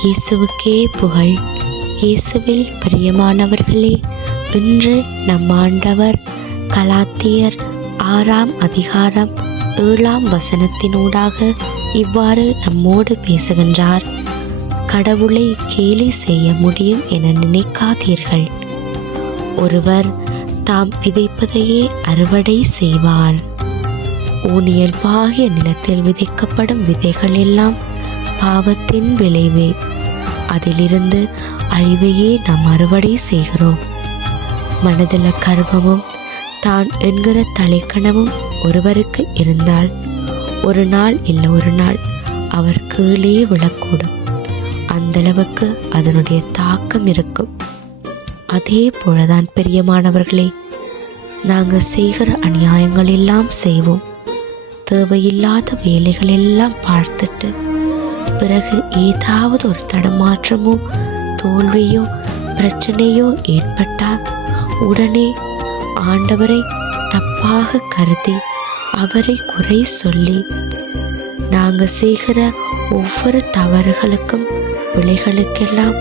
இயேசுவுக்கே புகழ். இயேசுவில் பிரியமானவர்களே, இன்று நம் ஆண்டவர் கலாத்தியர் 6ஆம் அதிகாரம் 7ஆம் வசனத்தினூடாக இவ்வாறு நம்மோடு பேசுகின்றார். கடவுளை கேலி செய்ய முடியும் என நினைக்காதீர்கள். ஒருவர் தாம் விதைப்பதையே அறுவடை செய்வார். ஊனியல்பாகிய நிலத்தில் விதைக்கப்படும் விதைகள் எல்லாம் பாவத்தின் விளைவே. அதிலிருந்து அழிவையே நாம் அறுவடை செய்கிறோம். மனதில் கர்வமும் தான் என்கிற தலைக்கணமும் ஒருவருக்கு இருந்தால் ஒரு நாள் இல்லை ஒரு நாள் அவர் கீழே விழக்கூடும். அந்தளவுக்கு அதனுடைய தாக்கம் இருக்கும். அதே போலதான் பிரியமானவர்களே, நாங்கள் செய்கிற அநியாயங்கள் எல்லாம் செய்வோம். தேவையில்லாத வேலைகள் எல்லாம் பார்த்துட்டு பிறகு ஏதாவது ஒரு தடுமாற்றமோ தோல்வியோ பிரச்சனையோ ஏற்பட்டால் உடனே ஆண்டவரை தப்பாக கருதி அவரை குறை சொல்லி நாங்கள் செய்கிற ஒவ்வொரு தவறுகளுக்கும் விலைகளுக்கெல்லாம்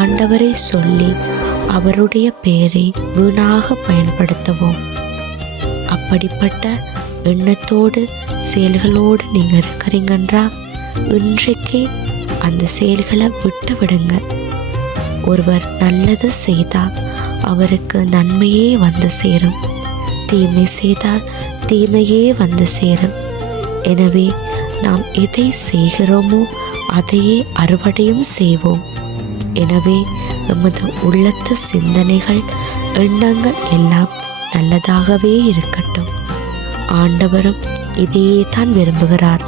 ஆண்டவரை சொல்லி அவருடைய பெயரை வீணாக பயன்படுத்துவோம். அப்படிப்பட்ட எண்ணத்தோடு செயல்களோடு நீங்கள் இருக்கிறீங்கன்றா இன்றைக்கே அந்த செயல்களை விட்டு விடுங்க. ஒருவர் நல்லது செய்தால் அவருக்கு நன்மையே வந்து சேரும், தீமை செய்தால் தீமையே வந்து சேரும். எனவே நாம் எதை செய்கிறோமோ அதையே அறுவடையும் செய்வோம். எனவே எமது உள்ளத்து சிந்தனைகள் எண்ணங்கள் எல்லாம் நல்லதாகவே இருக்கட்டும். ஆண்டவரும் இதையே தான் விரும்புகிறார்.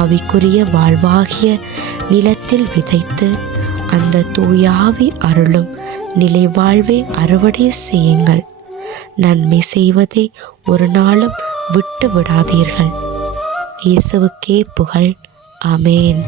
ஆவிக்குரிய வாழ்வாகிய நிலத்தில் விதைத்து அந்த தூயாவி அருளும் நிலை வாழ்வை அறுவடை செய்யுங்கள். நன்மை செய்வதை ஒரு நாளும் விட்டு விடாதீர்கள். இயேசுவுக்கே புகழ். ஆமேன்.